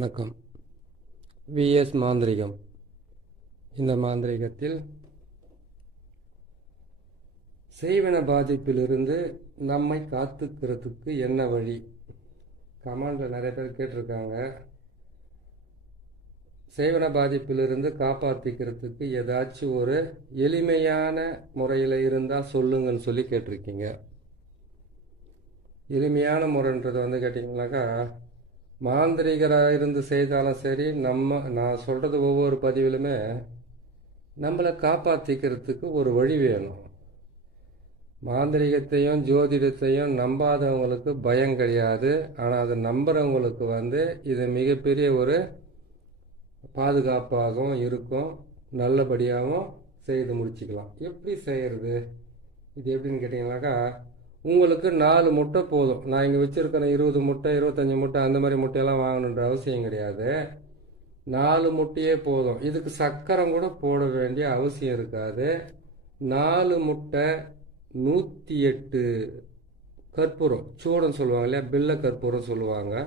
வணக்கம். விஎஸ் மாந்திரிகம். இந்த மாந்திரிகத்தில் செய்வன பாதிப்பிலிருந்து நம்மை காத்துக்கிறதுக்கு என்ன வழி? கமெண்டில் நிறைய பேர் கேட்டிருக்காங்க. செய்வன பாதிப்பிலிருந்து காப்பாற்றிக்கிறதுக்கு ஏதாச்சும் ஒரு எளிமையான முறையில் இருந்தால் சொல்லுங்கன்னு சொல்லி கேட்டிருக்கீங்க. எளிமையான முறைன்றது கேட்டிங்கனாக்கா, மாந்திரிகராக இருந்து செய்தாலும் சரி, நான் சொல்கிறது ஒவ்வொரு பதிவிலுமே நம்மளை காப்பாற்றிக்கிறதுக்கு ஒரு வழி வேணும். மாந்திரிகத்தையும் ஜோதிடத்தையும் நம்பாதவங்களுக்கு பயம் கிடையாது. ஆனால் அதை நம்புகிறவங்களுக்கு இது மிகப்பெரிய ஒரு பாதுகாப்பாகவும் இருக்கும், நல்லபடியாகவும் செய்து முடிச்சுக்கலாம். எப்படி செய்கிறது? இது எப்படின்னு கேட்டிங்கனாக்கா, உங்களுக்கு 4 முட்டை போதும். நான் இங்கே வச்சுருக்கிற 20 முட்டை 25 முட்டை அந்த மாதிரி முட்டையெல்லாம் வாங்கணுன்ற அவசியம் கிடையாது. 4 முட்டையே போதும். இதுக்கு சக்கரம் கூட போட வேண்டிய அவசியம் இருக்காது. 4 முட்டை 108 கற்பூரம், சூடம் சொல்லுவாங்க இல்லையா, பில்ல கற்பூரம் சொல்லுவாங்க.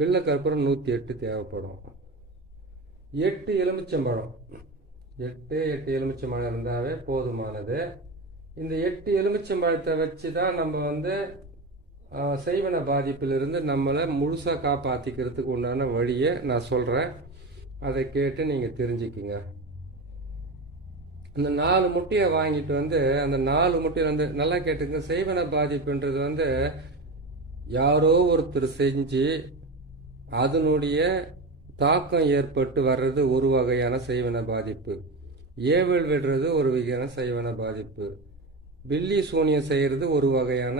பில்ல கற்பூரம் 108 தேவைப்படும். 8 எலுமிச்சம்பழம், 8 எலுமிச்சம்பழம் இருந்தாவே போதுமானது. இந்த 8 எலுமிச்சம்பழத்தை வச்சு தான் நம்ம செய்வன பாதிப்பிலிருந்து நம்மளை முழுசாக காப்பாற்றிக்கிறதுக்கு உண்டான வழியை நான் சொல்கிறேன். அதை கேட்டு நீங்கள் தெரிஞ்சுக்குங்க. அந்த 4 முட்டையை வாங்கிட்டு அந்த 4 முட்டையை நல்லா கேட்டுங்க. செய்வன பாதிப்புன்றது யாரோ ஒருத்தர் செஞ்சு அதனுடைய தாக்கம் ஏற்பட்டு வர்றது ஒரு வகையான செய்வன பாதிப்பு. ஏவல் விடுறது ஒரு வகையான செய்வன பாதிப்பு. பில்லி சூனியம் செய்கிறது ஒரு வகையான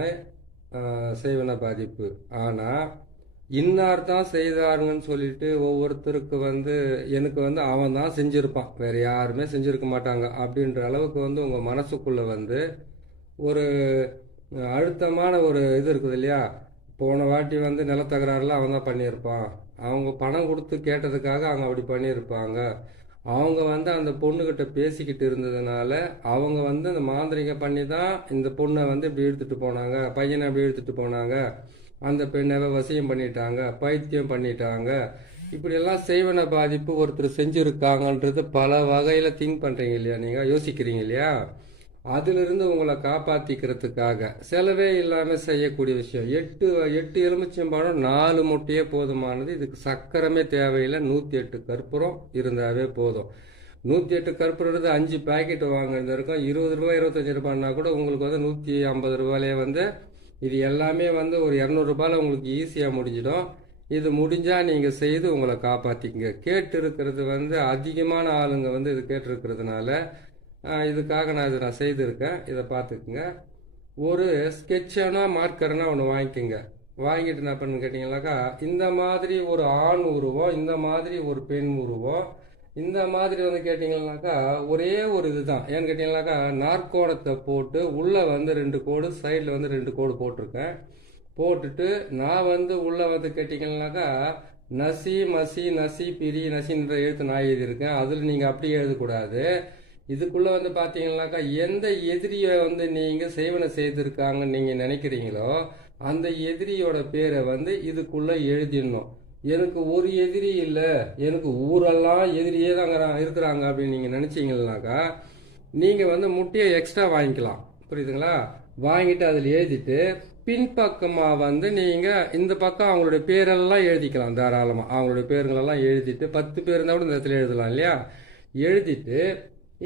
செய்வன பாதிப்பு. ஆனால் இன்னார் தான் செய்தாருங்கன்னு சொல்லிட்டு ஒவ்வொருத்தருக்கு எனக்கு அவன் தான் செஞ்சுருப்பான், வேறு யாருமே செஞ்சுருக்க மாட்டாங்க அப்படின்ற அளவுக்கு உங்கள் மனசுக்குள்ளே ஒரு அழுத்தமான ஒரு இது இருக்குது இல்லையா. போன வாட்டி நிலத்தகராறுலாம் அவன் தான் பண்ணியிருப்பான், அவங்க பணம் கொடுத்து கேட்டதுக்காக அவங்க அப்படி பண்ணியிருப்பாங்க, அவங்க அந்த பொண்ணுக்கிட்ட பேசிக்கிட்டு இருந்ததுனால அவங்க அந்த மாந்திரிகம் பண்ணி தான் இந்த பொண்ணை இப்படி இழுத்துட்டு போனாங்க, பையனை அப்படி இழுத்துட்டு போனாங்க, அந்த பெண்ணை வசியம் பண்ணிட்டாங்க, பைத்தியம் பண்ணிட்டாங்க, இப்படியெல்லாம் செய்வன பாதிப்பு ஒருத்தர் செஞ்சுருக்காங்கன்றது பல வகையில் திங்க் பண்ணுறீங்க இல்லையா, நீங்கள் யோசிக்கிறீங்க இல்லையா. அதிலிருந்து உங்களை காப்பாற்றிக்கிறதுக்காக செலவே இல்லாமல் செய்யக்கூடிய விஷயம். 8 எலுமிச்சம்பழம் 4 முட்டையே போதுமானது. இதுக்கு சக்கரமே தேவையில்லை. 108 கற்பூரம் இருந்தாவே போதும். 108 கற்பூரம் 5 பேக்கெட் வாங்குறது இருக்கும். 20 ரூபா 25 ரூபான்னா கூட உங்களுக்கு 150 ரூபாயிலே இது எல்லாமே ஒரு 200 ரூபாயில் உங்களுக்கு ஈஸியாக முடிஞ்சிடும். இது முடிஞ்சால் நீங்கள் செய்து உங்களை காப்பாற்றிக்கங்க. கேட்டு இருக்கிறது அதிகமான ஆளுங்க இது கேட்டிருக்கிறதுனால இதுக்காக நான் செய்திருக்கேன். இதை பார்த்துக்குங்க. ஒரு ஸ்கெட்சானா மார்க்கர்னா ஒன்று வாங்கிக்கோங்க. வாங்கிட்டு என்ன பண்ணுன்னு கேட்டிங்கனாக்கா, இந்த மாதிரி ஒரு ஆண் உருவம், இந்த மாதிரி ஒரு பெண் உருவம், இந்த மாதிரி கேட்டிங்கனாக்கா ஒரே ஒரு இதுதான். ஏன்னு கேட்டிங்கனாக்கா, நாற்கோணத்தை போட்டு உள்ளே 2 கோடு, சைடில் 2 கோடு போட்டிருக்கேன். போட்டுட்டு நான் உள்ளே கேட்டிங்கனாக்கா நசி மசி நசி பிரி நசின்ற எழுத்து நான் எழுதியிருக்கேன். அதில் நீங்கள் அப்படியே எழுதக்கூடாது. இதுக்குள்ளே பார்த்தீங்கன்னாக்கா எந்த எதிரியை நீங்கள் செய்வன செய்திருக்காங்கன்னு நீங்கள் நினைக்கிறீங்களோ அந்த எதிரியோட பேரை இதுக்குள்ளே எழுதிடணும். எனக்கு ஒரு எதிரி இல்லை, எனக்கு ஊரெல்லாம் எதிரியே தான் இருக்கிறாங்க அப்படின்னு நீங்கள் நினச்சிங்கனாக்கா நீங்கள் முட்டையை எக்ஸ்ட்ரா வாங்கிக்கலாம். புரியுதுங்களா? வாங்கிட்டு அதில் எழுதிட்டு பின்பக்கமாக நீங்கள் இந்த பக்கம் அவங்களுடைய பேரெல்லாம் எழுதிக்கலாம். தாராளமாக அவங்களுடைய பேருங்களெல்லாம் எழுதிட்டு 10 பேர் இருந்தால் கூட இந்த இடத்துல எழுதலாம் இல்லையா. எழுதிட்டு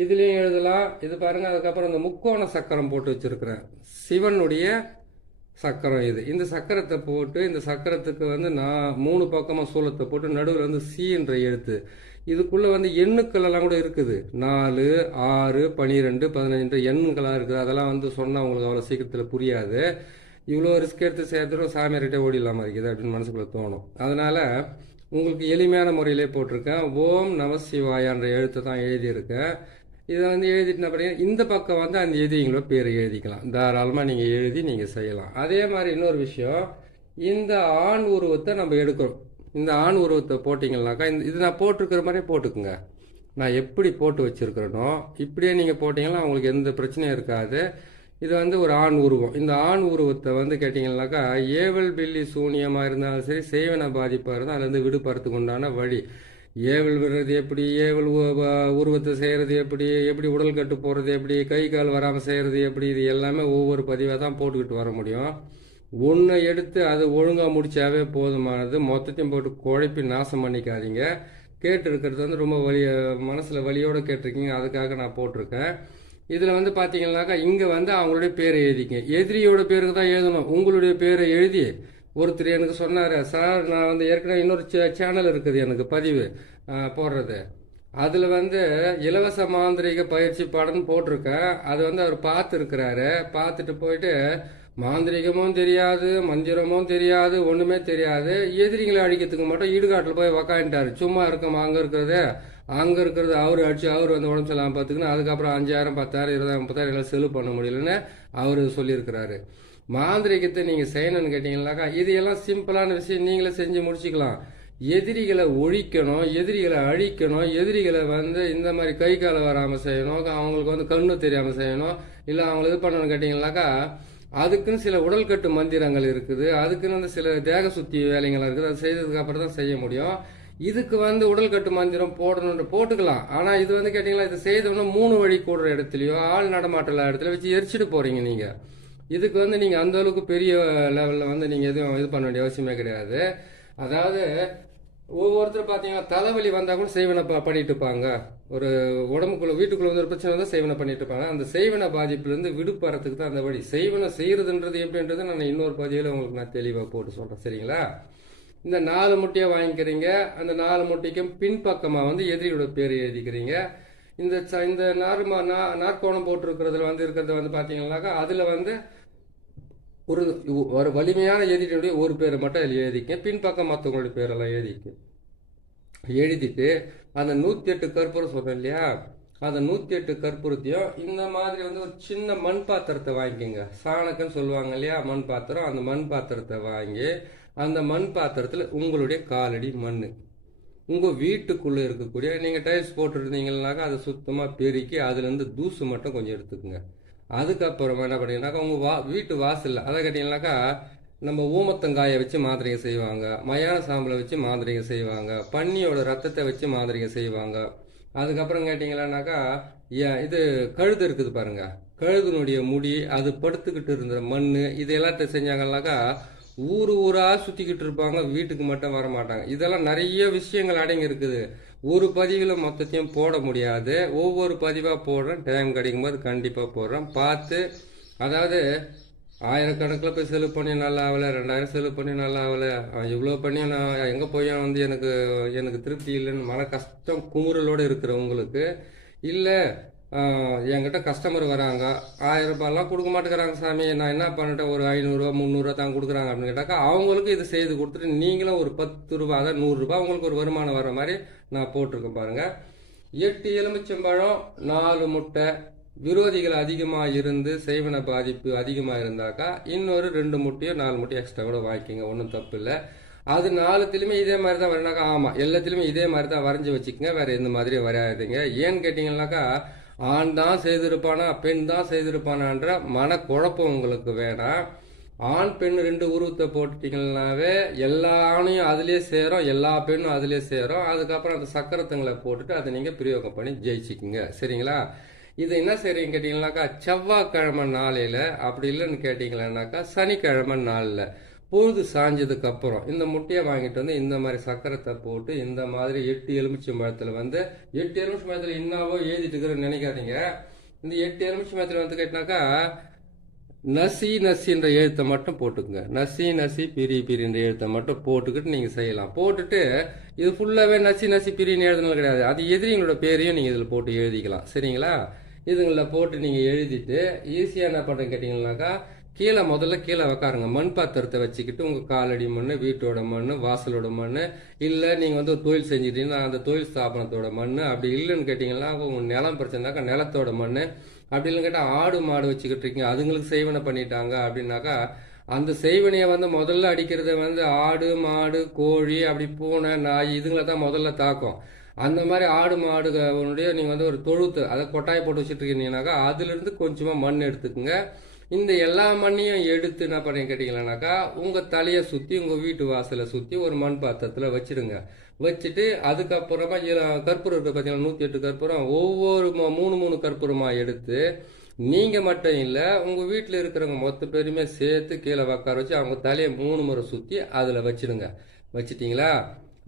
இதுலேயும் எழுதலாம். இது பாருங்கள். அதுக்கப்புறம் இந்த முக்கோண சக்கரம் போட்டு வச்சுருக்கிறேன், சிவனுடைய சக்கரம் இது. இந்த சக்கரத்தை போட்டு இந்த சக்கரத்துக்கு நான் 3 பக்கமாக சூலத்தை போட்டு நடுவில் சீன்ற எழுத்து. இதுக்குள்ளே எண்ணுக்களெல்லாம் கூட இருக்குது. 4, 6, 12, 15 எண்ணுக்களாக இருக்குது. அதெல்லாம் சொன்னால் உங்களுக்கு அவ்வளோ சீக்கிரத்தில் புரியாது. இவ்வளோ ரிஸ்க் எடுத்து சேர்த்துட்டு சாமியார்கிட்ட ஓடிடலாமா இருக்குது அப்படின்னு மனசுக்குள்ளே தோணும். அதனால் உங்களுக்கு எளிமையான முறையிலே போட்டிருக்கேன். ஓம் நம சிவாயான்ற எழுத்தை தான் எழுதியிருக்கேன். இதை எழுதிட்டு படிங்க. இந்த பக்கம் அந்த எதிரிங்களோ பேர் எழுதிக்கலாம். தாராளமாக நீங்கள் எழுதி நீங்கள் செய்யலாம். அதே மாதிரி இன்னொரு விஷயம், இந்த ஆண் உருவத்தை நம்ம எடுக்கிறோம். இந்த ஆண் உருவத்தை போட்டிங்கன்னாக்கா இது நான் போட்டிருக்கிற மாதிரியே போட்டுக்குங்க. நான் எப்படி போட்டு வச்சுருக்கிறேனோ இப்படியே நீங்கள் போட்டிங்கன்னா உங்களுக்கு எந்த பிரச்சனையும் இருக்காது. இது வந்து ஒரு ஆண் உருவம். இந்த ஆண் உருவத்தை வந்து கேட்டிங்கன்னாக்கா ஏவல் பில்லி சூனியமாக இருந்தாலும் சரி, செய்வன பாதிப்பாக இருந்தால் அதுலேருந்து விடுபடுறதுக்கு உண்டான வழி. ஏவல் விடுறது எப்படி, ஏவல் உருவத்தை செய்கிறது எப்படி, எப்படி உடல் கட்டு போடுறது எப்படி, கை கால் வராமல் செய்கிறது எப்படி, இது எல்லாமே ஒவ்வொரு பதிவாக தான் போட்டுக்கிட்டு வர முடியும். ஒன்றை எடுத்து அது ஒழுங்காக முடிச்சாவே போதுமானது. மொத்தத்தையும் போட்டு குழப்பி நாசம் பண்ணிக்காதீங்க. கேட்டு இருக்கிறது வந்து ரொம்ப மனசில் வலியோடு கேட்டிருக்கீங்க, அதுக்காக நான் போட்டிருக்கேன். இதில் வந்து பார்த்தீங்கன்னாக்கா இங்கே வந்து அவங்களுடைய பேரை எழுதிங்க. எதிரியோட பேருக்கு தான் எழுதணும். உங்களுடைய பேரை எழுதி ஒருத்தர் எனக்கு சொன்னார், சார் நான் வந்து ஏற்கனவே இன்னொரு சேனல் இருக்குது எனக்கு பதிவு போடுறது, அதில் வந்து இலவச மாந்திரிக பயிற்சி பாடம்னு போட்டிருக்கேன். அது வந்து அவர் பார்த்துருக்கிறாரு. பார்த்துட்டு போயிட்டு மாந்திரிகமும் தெரியாது, மந்திரமும் தெரியாது, ஒன்றுமே தெரியாது, எதிரிங்களை அழிக்கிறதுக்கு மட்டும் ஈடுகாட்டில் போய் உக்காந்துட்டாரு. சும்மா இருக்கமா அங்கே இருக்கிறது அவர் அடிச்சு அவர் வந்து உடம்பு சரியில்லாமல் பார்த்துக்கணும். அதுக்கப்புறம் 5000 10,000 20,000 30,000 எல்லாம் செலவு பண்ண முடியலன்னு அவர் சொல்லியிருக்கிறாரு. மாந்திரிகத்தை நீங்கள் செய்யணும்னு கேட்டிங்கன்னாக்கா இது எல்லாம் சிம்பிளான விஷயம், நீங்களே செஞ்சு முடிச்சுக்கலாம். எதிரிகளை ஒழிக்கணும், எதிரிகளை அழிக்கணும், எதிரிகளை வந்து இந்த மாதிரி கை காலை வராமல் செய்யணும், அவங்களுக்கு வந்து கண்ணு தெரியாமல் செய்யணும், இல்லை அவங்களை இது பண்ணணும்னு கேட்டிங்கன்னாக்கா அதுக்குன்னு சில உடல் கட்டு மந்திரங்கள் இருக்குது, அதுக்குன்னு வந்து சில தேக சுத்தி வேலைகள் இருக்குது. அது செய்ததுக்கு அப்புறம் தான் செய்ய முடியும். இதுக்கு வந்து உடல் கட்டு மந்திரம் போடணும்னு போட்டுக்கலாம். ஆனால் இது வந்து கேட்டிங்கன்னா இது செய்தோம்னா 3 வழி கூடுற இடத்துலையோ ஆள் நடமாட்டல இடத்துல வச்சு எரிச்சிட்டு போகிறீங்க நீங்கள். இதுக்கு வந்து நீங்கள் அந்த அளவுக்கு பெரிய லெவலில் வந்து நீங்கள் எதுவும் இது பண்ண வேண்டிய அவசியமே கிடையாது. அதாவது ஒவ்வொருத்தர் பார்த்தீங்கன்னா தலைவலி வந்தால் கூட செய்வனை பண்ணிட்டு இருப்பாங்க. ஒரு உடம்புக்குள்ள வீட்டுக்குள்ள வந்து ஒரு பிரச்சனை வந்தால் செய்வனை பண்ணிட்டு இருப்பாங்க. அந்த செய்வன பாதிப்புலேருந்து விடுபடுறதுக்கு தான் அந்த வழி. செய்வனை செய்யறதுன்றது எப்படின்றது நான் இன்னொரு பதிவில் உங்களுக்கு நான் தெளிவாக போட்டு சொல்கிறேன், சரிங்களா? இந்த 4 முட்டையை வாங்கிக்கிறீங்க. அந்த 4 முட்டைக்கும் பின்பக்கமாக வந்து எதிரியோட பேர் எழுதிக்கிறீங்க. இந்த நாற்கோணம் போட்டிருக்கிறதுல வந்து இருக்கிறது வந்து பார்த்தீங்கன்னாக்கா அதில் வந்து ஒரு வலிமையான எதிரியுடைய ஒரு பேரை மட்டும் அதில் எழுதிக்க, பின்பக்கம் மற்றவங்களுடைய பேரெல்லாம் எழுதிட்டு அந்த 108 கற்பூரம் சொல்றேன் இல்லையா, அந்த 108 கற்பூரத்தையும் இந்த மாதிரி வந்து ஒரு சின்ன மண் பாத்திரத்தை வாங்கிக்கோங்க. சாணக்குன்னு சொல்லுவாங்க இல்லையா, மண் பாத்திரம். அந்த மண் பாத்திரத்தை வாங்கி அந்த மண் பாத்திரத்தில் உங்களுடைய காலடி மண், உங்கள் வீட்டுக்குள்ளே இருக்கக்கூடிய நீங்கள் டைல்ஸ் போட்டுருந்தீங்கன்னாக்கா அதை சுத்தமாக பெருக்கி அதுலேருந்து தூசு மட்டும் கொஞ்சம் எடுத்துக்கோங்க. அதுக்கப்புறமா என்ன பண்ணீங்கன்னாக்கா உங்கள் வீட்டு வாசலில் அதை கேட்டிங்கனாக்கா நம்ம ஊமத்தங்காயை வச்சு மாந்திரிகை செய்வாங்க, மயான சாம்பலை வச்சு மாந்திரிகை செய்வாங்க, பன்னியோட ரத்தத்தை வச்சு மாந்திரிகை செய்வாங்க. அதுக்கப்புறம் கேட்டிங்களானாக்கா இது கழுது இருக்குது பாருங்க, கழுதுனுடைய முடி, அது படுத்துக்கிட்டு இருந்த மண், இது எல்லாத்தையும் செஞ்சாங்கன்னாக்கா ஊராக சுற்றிக்கிட்டு இருப்பாங்க, வீட்டுக்கு மட்டும் வர மாட்டாங்க. இதெல்லாம் நிறைய விஷயங்கள் அடங்கி இருக்குது. ஒரு பதிவில் மொத்தத்தையும் போட முடியாது, ஒவ்வொரு பதிவாக போடுறேன். டைம் கிடைக்கும் போது கண்டிப்பாக போடுறேன். பார்த்து, அதாவது 1000கணக்கில் போய் செலவு பண்ணி நல்லா ஆகலை, 2000 செலவு பண்ணி நல்லா ஆகலை, இவ்வளோ பண்ணி நான் எங்கே போய் வந்து எனக்கு திருப்தி இல்லைன்னு மன கஷ்டம் குமுறலோடு இருக்கிறவங்களுக்கு, இல்லை என்கிட்ட கஸ்டமர் வராங்க 1000 ரூபாயெல்லாம் கொடுக்க மாட்டேங்கிறாங்க சாமி, நான் என்ன பண்ணிட்டேன், ஒரு 500 300 தான் கொடுக்குறாங்க அப்படின்னு கேட்டாக்கா அவங்களுக்கு இது செய்து கொடுத்துட்டு நீங்களும் ஒரு 10 ரூபா, அதாவது 100 ரூபாய் உங்களுக்கு ஒரு வருமானம் வர மாதிரி நான் போட்டிருக்கேன் பாருங்க. 8 எலுமிச்சம்பழம் 4 முட்டை. விரோதிகள் அதிகமாக இருந்து செய்வன பாதிப்பு அதிகமாக இருந்தாக்கா இன்னொரு 2 முட்டையோ 4 முட்டையோ எக்ஸ்ட்ரா கூட வாங்கிக்கோங்க, ஒன்றும் தப்பு இல்லை. அது 4த்துலையுமே இதே மாதிரி தான் வரனாக்கா, ஆமாம் எல்லாத்துலேயுமே இதே மாதிரி தான் வரைஞ்சி வச்சுக்கோங்க, வேறு எந்த மாதிரி வரையாதுங்க. ஏன்னு கேட்டிங்கன்னாக்கா ஆண் தான் செய்திருப்பானா பெண் தான் செய்திருப்பானான்ற மனக்குழப்பம் உங்களுக்கு வேணாம். ஆண் பெண் 2 உருவத்தை போட்டுட்டீங்கன்னாவே எல்லா ஆணையும் அதிலே சேரும், எல்லா பெண்ணும் அதிலே சேரும். அதுக்கப்புறம் அந்த சக்கரத்துங்களை போட்டுட்டு அதை நீங்கள் பிரயோகம் பண்ணி ஜெயிச்சுக்குங்க, சரிங்களா? இது என்ன செய்றீங்க கேட்டிங்கன்னாக்கா செவ்வாய்க்கிழமை நாளையில், அப்படி இல்லைன்னு கேட்டிங்களான்னாக்கா சனிக்கிழமை நாளில் பொழுது சாஞ்சதுக்கு அப்புறம் இந்த முட்டையை வாங்கிட்டு வந்து இந்த மாதிரி சக்கரத்தை போட்டு இந்த மாதிரி 8 எலுமிச்சம்பழத்தில் வந்து 8 எலுமிச்சம்பழத்தில் என்னவோ எழுதிட்டு இருக்கிறேன்னு நினைக்காதீங்க. இந்த 8 எலுமிச்சம்பழத்தில் வந்து கேட்டினாக்கா நசின்ற எழுத்தை மட்டும் போட்டுக்குங்க. நசி பிரின்ற எழுத்தை மட்டும் போட்டுக்கிட்டு நீங்கள் செய்யலாம். போட்டுட்டு இது ஃபுல்லாகவே நசி பிரின்னு எழுதுனது கிடையாது, அது எதிரிங்களோட பேரையும் நீங்கள் இதில் போட்டு எழுதிக்கலாம், சரிங்களா? இதுங்களில் போட்டு நீங்கள் எழுதிட்டு ஈஸியாக என்ன பண்ணுறேன்னு கேட்டிங்கன்னாக்கா முதல்ல கீழே உக்காருங்க. மண் பாத்திரத்தை வச்சுக்கிட்டு உங்கள் காலடி மண், வீட்டோட மண், வாசலோட மண், இல்லை நீங்கள் வந்து ஒரு தொழில் செஞ்சுட்டீங்கன்னா அந்த தொழில் ஸ்தாபனத்தோட மண், அப்படி இல்லைன்னு கேட்டிங்கன்னா உங்கள் நிலம் பிரச்சனைனாக்கா நிலத்தோட மண், அப்படி இல்லைன்னு கேட்டால் ஆடு மாடு வச்சுக்கிட்டு இருக்கீங்க அதுங்களுக்கு செய்வனை பண்ணிட்டாங்க அப்படின்னாக்கா அந்த செய்வனையை வந்து முதல்ல அடிக்கிறத வந்து ஆடு மாடு கோழி அப்படி பூனை நாய் இதுங்களை தான் முதல்ல தாக்கும். அந்த மாதிரி ஆடு மாடுகளுடைய நீங்கள் வந்து ஒரு தொழுத்து அதை கொட்டாய் போட்டு வச்சுட்டு இருக்கீங்கன்னாக்கா அதுலேருந்து கொஞ்சமாக மண் எடுத்துக்கோங்க. இந்த எல்லா மண்ணையும் எடுத்து என்ன பண்ணீங்க கேட்டீங்கன்னாக்கா உங்கள் தலையை சுற்றி உங்கள் வீட்டு வாசலை சுற்றி ஒரு மண் பாத்திரத்தில் வச்சிடுங்க. வச்சுட்டு அதுக்கப்புறமா கற்பூரம் இருக்க பார்த்தீங்கன்னா 108 கற்பூரம், ஒவ்வொரு 3 கற்பூரமாக எடுத்து நீங்கள் மட்டும் இல்லை உங்கள் வீட்டில் இருக்கிறவங்க மொத்த பேருமே சேர்த்து கீழே உட்கார வச்சு அவங்க தலையை 3 முறை சுற்றி அதில் வச்சிடுங்க. வச்சிட்டிங்களா?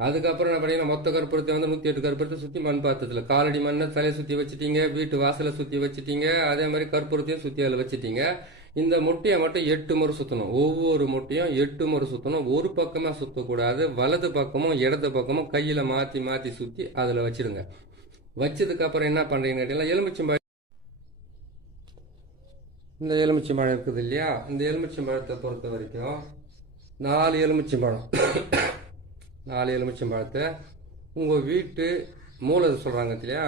அதுக்கப்புறம் என்ன பண்ணீங்கன்னா மொத்த கற்பூரத்தை வந்து 108 கற்பூரத்தை சுற்றி மண் பாத்திரத்தில் காலடி மண்ணை தலையை சுற்றி வச்சுட்டீங்க, வீட்டு வாசலை சுற்றி வச்சுட்டீங்க, அதே மாதிரி கற்பூரத்தையும் சுற்றி அதில் வச்சுட்டீங்க. இந்த முட்டையை மட்டும் 8 முறை சுற்றணும். ஒவ்வொரு முட்டையும் 8 முறை சுற்றணும். ஒரு பக்கமாக சுற்றக்கூடாது, வலது பக்கமும் இடது பக்கமும் கையில் மாற்றி மாற்றி சுற்றி அதில் வச்சிடுங்க. வச்சதுக்கப்புறம் என்ன பண்ணுறீங்கன்னு கேட்டீங்கன்னா எலுமிச்சம்பழம், இந்த எலுமிச்சம்பழம் இருக்குது இல்லையா, இந்த எலுமிச்சம்பழத்தை பொறுத்த வரைக்கும் 4 எலுமிச்சம்பழம் 4 எலுமிச்சம்பழத்தை உங்கள் வீட்டு மூலை சொல்கிறாங்க இல்லையா,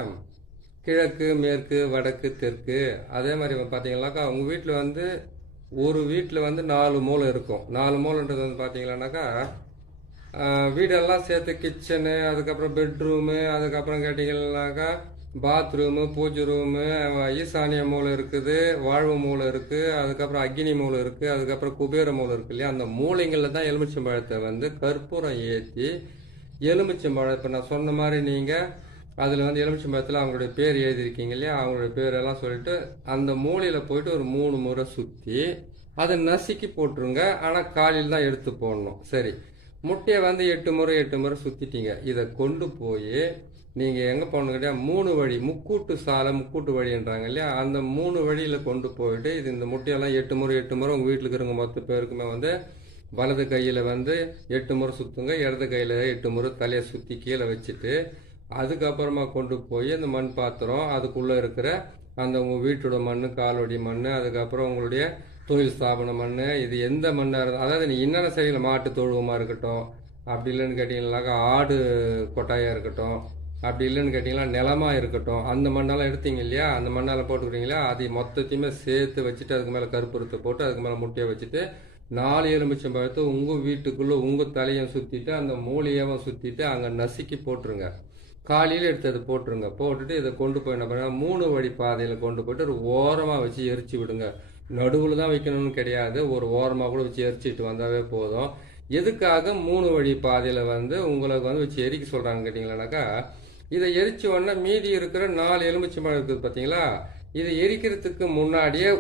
கிழக்கு மேற்கு வடக்கு தெற்கு, அதே மாதிரி பார்த்தீங்கன்னாக்கா உங்கள் வீட்டில் வந்து ஒரு வீட்டில் வந்து 4 மூலை இருக்கும். 4 மூலைன்றது வந்து பார்த்தீங்கன்னாக்கா வீடெல்லாம் சேர்த்து கிச்சனு, அதுக்கப்புறம் பெட்ரூமு, அதுக்கப்புறம் கேட்டிங்கன்னாக்கா பாத்ரூமு, பூஜை ரூமு, ஈசானிய மூலை இருக்குது, வாழ்வு மூலை இருக்குது, அதுக்கப்புறம் அக்னி மூலை இருக்குது, அதுக்கப்புறம் குபேர மூலை இருக்குது இல்லையா, அந்த மூலைங்களில் தான் எலுமிச்சம்பழத்தை வந்து கற்பூரம் ஏற்றி எலுமிச்சம்பழம் இப்போ நான் சொன்ன மாதிரி நீங்கள் அதில் வந்து எலுமிச்சம்பழத்தில் அவங்களுடைய பேர் எழுதியிருக்கீங்க இல்லையா, அவங்களுடைய பேரெல்லாம் சொல்லிட்டு அந்த மூலையில் போயிட்டு ஒரு 3 முறை சுற்றி அதை நசுக்கி போட்டுருங்க. ஆனால் காலையில் தான் எடுத்து போடணும். சரி, முட்டையை வந்து 8 முறை சுற்றிட்டீங்க. இதை கொண்டு போய் நீங்கள் எங்கே போகணும் கேட்டால் 3 வழி, முக்கூட்டு சாலை முக்கூட்டு வழின்றாங்க இல்லையா, அந்த 3 வழியில் கொண்டு போயிட்டு இது இந்த முட்டையெல்லாம் 8 முறை உங்கள் வீட்டில் இருக்கிறவங்க மொத்த பேருக்குமே வந்து வலது கையில் வந்து 8 முறை சுற்றுங்க, இடது கையில் 8 முறை தலையை சுற்றி கீழே வச்சுட்டு அதுக்கப்புறமா கொண்டு போய் அந்த மண் பாத்திரம் அதுக்குள்ளே இருக்கிற அந்த உங்கள் வீட்டோட மண், காலோடி மண், அதுக்கப்புறம் உங்களுடைய தொழில் ஸ்தாபன மண், இது எந்த மண்ணாக இருந்தால், அதாவது நீ என்னென்ன சரியில்லை, மாட்டு தொழுவமாக இருக்கட்டும், அப்படி இல்லைன்னு கேட்டிங்கன்னாக்கா ஆடு கொட்டாயாக இருக்கட்டும், அப்படி இல்லைன்னு கேட்டிங்கன்னா நிலமாக இருக்கட்டும், அந்த மண்ணெல்லாம் எடுத்தீங்க இல்லையா, அந்த மண்ணெல்லாம் போட்டுக்கிறீங்களா, அதை மொத்தத்தையுமே சேர்த்து வச்சுட்டு அதுக்கு மேலே கற்பூரத்தை போட்டு அதுக்கு மேலே முட்டையை வச்சுட்டு 4 எலுமிச்சம்பழத்தை உங்கள் வீட்டுக்குள்ளே உங்கள் தலையும் சுற்றிட்டு அந்த மூலையவும் சுற்றிட்டு அங்கே நசுக்கி போட்டுருங்க. காலையில் எடுத்து அதை போட்டுருங்க. போட்டுட்டு இதை கொண்டு போய் என்ன பண்ணுங்க, 3 வழி பாதையில் கொண்டு போய்ட்டு ஒரு ஓரமாக வச்சு எரிச்சு விடுங்க. நடுவில் தான் வைக்கணும்னு கிடையாது, ஒரு ஓரமாக கூட வச்சு எரிச்சிட்டு வந்தாவே போதும். எதுக்காக 3 வழி பாதையில் வந்து உங்களுக்கு வந்து வச்சு எரிக்க சொல்கிறாங்க கேட்டிங்களானாக்கா, இதை எரிச்ச உடனே மீதி இருக்கிற 4 எலுமிச்சம்பழம் இருக்குது பார்த்தீங்களா, இதை எரிக்கிறதுக்கு முன்னாடியே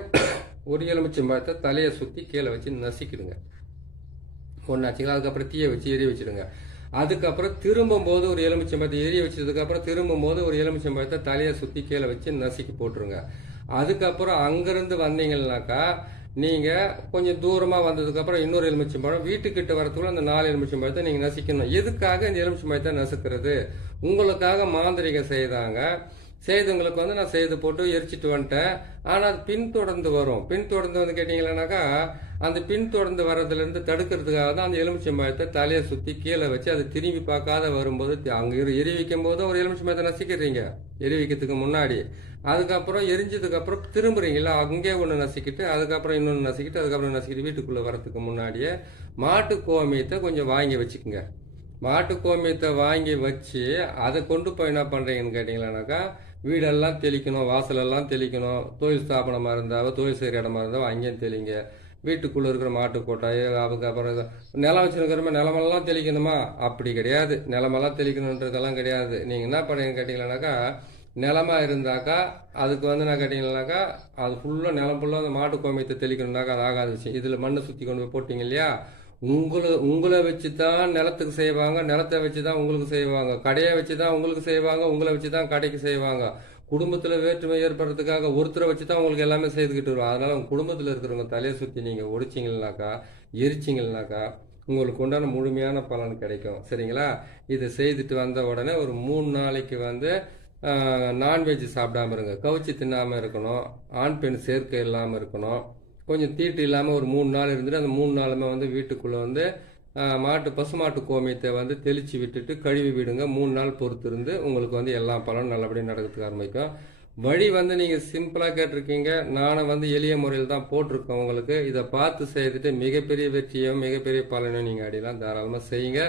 ஒரு எலுமிச்சம்பழத்தை தலையை சுற்றி கீழே வச்சு நசிக்கிடுங்க. ஒன்றாச்சுங்களா, அதுக்கப்புறம் தீயை வச்சு எரிய வச்சுடுங்க. அதுக்கப்புறம் திரும்பும்போது ஒரு எலுமிச்சம்பழத்தை எரிய வச்சதுக்கப்புறம் திரும்பும்போது ஒரு எலுமிச்சம்பழத்தை தலையை சுற்றி கீழே வச்சு நசுக்கி போட்டுருங்க. அதுக்கப்புறம் அங்கேருந்து வந்தீங்கன்னாக்கா நீங்கள் கொஞ்சம் தூரமாக வந்ததுக்கப்புறம் இன்னொரு எலுமிச்சம்பழம் வீட்டுக்கிட்ட வரத்துக்குள்ள அந்த 4 எலுமிச்சம்பழத்தை நீங்கள் நசிக்கணும். எதுக்காக இந்த எலுமிச்சம்பழத்தை நசுக்கிறது? உங்களுக்காக மாந்திரிகம் செய்தாங்க. செய்தவங்களுக்கு வந்து நான் செய்து போட்டு எரிச்சிட்டு வந்துட்டேன். ஆனால் அது பின்தொடர்ந்து வரும். பின்தொடர்ந்து வந்து கேட்டிங்கன்னாக்கா அந்த பின்தொடர்ந்து வர்றதுலேருந்து தடுக்கிறதுக்காக தான் அந்த எலுமிச்சம்பழத்தை தலையை சுற்றி கீழே வச்சு அதை திரும்பி பார்க்காத வரும்போது அங்கே எரி வைக்கும் போது ஒரு எலுமிச்சம்பழத்தை நசிக்கிறீங்க எரி வைக்கிறதுக்கு முன்னாடி. அதுக்கப்புறம் எரிஞ்சதுக்கப்புறம் திரும்புறீங்களா, அங்கே ஒன்று நசிக்கிட்டு அதுக்கப்புறம் இன்னொன்று நசிக்கிட்டு அதுக்கப்புறம் நசிக்கிட்டு வீட்டுக்குள்ளே வரத்துக்கு முன்னாடியே மாட்டு கோமியத்தை கொஞ்சம் வாங்கி வச்சுக்கோங்க. மாட்டு கோமியத்தை வாங்கி வச்சு அதை கொண்டு போய் என்ன பண்ணுறீங்கன்னு கேட்டிங்களானாக்கா வீடெல்லாம் தெளிக்கணும், வாசலெல்லாம் தெளிக்கணும். தொழில் ஸ்தாபனமாக இருந்தாவோ தொழில் செய்கிற இடமா இருந்தாவோ அங்கேயும் தெளிங்க. வீட்டுக்குள்ளே இருக்கிற மாட்டு கொட்டாய், அதுக்கப்புறம் நிலம் வச்சுருக்கிறோமே நிலமெல்லாம் தெளிக்கணுமா? அப்படி கிடையாது. நிலமெல்லாம் தெளிக்கணுன்றதெல்லாம் கிடையாது. நீங்கள் என்ன பண்ணுறீங்கன்னு கேட்டிங்களானாக்கா நிலமாக இருந்தாக்கா அதுக்கு வந்து நான் கேட்டிங்கனாக்கா அது ஃபுல்லாக நிலம் ஃபுல்லாக அந்த மாட்டு கோமியத்தை தெளிக்கணுன்னாக்கா அது ஆகாத விஷயம். இதில் மண்ணை சுற்றி கொண்டு போய் போட்டிங்க இல்லையா, உங்களை வச்சு தான் நிலத்துக்கு செய்வாங்க, நிலத்தை வச்சு தான் உங்களுக்கு செய்வாங்க, கடையை வச்சு தான் உங்களுக்கு செய்வாங்க, உங்களை வச்சு தான் கடைக்கு செய்வாங்க. குடும்பத்தில் வேற்றுமை ஏற்படுறதுக்காக ஒருத்தரை வச்சு தான் உங்களுக்கு எல்லாமே செய்துக்கிட்டு வரும். அதனால் உங்கள் குடும்பத்தில் இருக்கிறவங்க தலையை சுற்றி நீங்கள் ஒடிச்சிங்கனாக்கா எரிச்சிங்கனாக்கா உங்களுக்கு உண்டான முழுமையான பலன் கிடைக்கும். சரிங்களா? இதை செய்துட்டு வந்த உடனே ஒரு 3 நாளைக்கு வந்து நான்வெஜ் சாப்பிடாமல் இருங்க. கவுச்சி தின்னாமல் இருக்கணும். ஆண் பெண் சேர்க்கை இல்லாமல் இருக்கணும். கொஞ்சம் தீட்டு இல்லாமல் ஒரு 3 நாள் இருந்துட்டு அந்த 3 நாளுமே வந்து வீட்டுக்குள்ளே வந்து பசுமாட்டு கோமியத்தை வந்து தெளித்து விட்டுட்டு கழுவி விடுங்க. 3 நாள் பொறுத்து இருந்து உங்களுக்கு வந்து எல்லா பலனும் நல்லபடியாக நடக்கிறதுக்கு ஆரம்பிக்கும். வழி வந்து நீங்கள் சிம்பிளாக கேட்டிருக்கீங்க, நானும் வந்து எளிய முறையில் தான் போட்டிருக்கேன் உங்களுக்கு. இதை பார்த்து செய்துட்டு மிகப்பெரிய வெற்றியும் மிகப்பெரிய பலனையும் நீங்கள் அடியெல்லாம் தாராளமாக செய்யுங்க,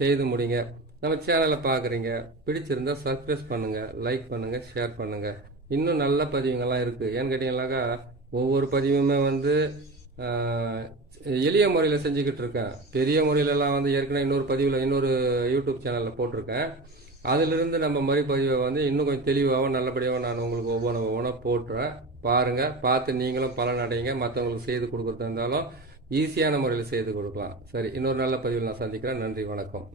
செய்து முடிங்க. நம்ம சேனலை பார்க்குறீங்க, பிடிச்சிருந்தா சப்ஸ்கிரைப் பண்ணுங்கள், லைக் பண்ணுங்கள், ஷேர் பண்ணுங்கள். இன்னும் நல்ல பதிவுங்கள்லாம் இருக்குது. ஏன்னு கேட்டிங்கன்னாக்கா ஒவ்வொரு பதிவுமே வந்து ஆஹ், எளிய முறையில் செஞ்சுக்கிட்டு இருக்கேன். பெரிய முறையிலலாம் வந்து ஏற்கனவே இன்னொரு பதிவில் இன்னொரு யூடியூப் சேனலில் போட்டிருக்கேன். அதிலிருந்து நம்ம மறுபதிவை வந்து இன்னும் கொஞ்சம் தெளிவாகவும் நல்லபடியாகவும் நான் உங்களுக்கு ஒவ்வொன்றா போட்டுறேன். பாருங்கள், பார்த்து நீங்களும் பலன் அடைங்க. மற்றவங்களுக்கு செய்து கொடுக்குறதா இருந்தாலும் ஈஸியான முறையில் செய்து கொடுக்கலாம். சரி, இன்னொரு நல்ல பதிவில் நான் சந்திக்கிறேன். நன்றி, வணக்கம்.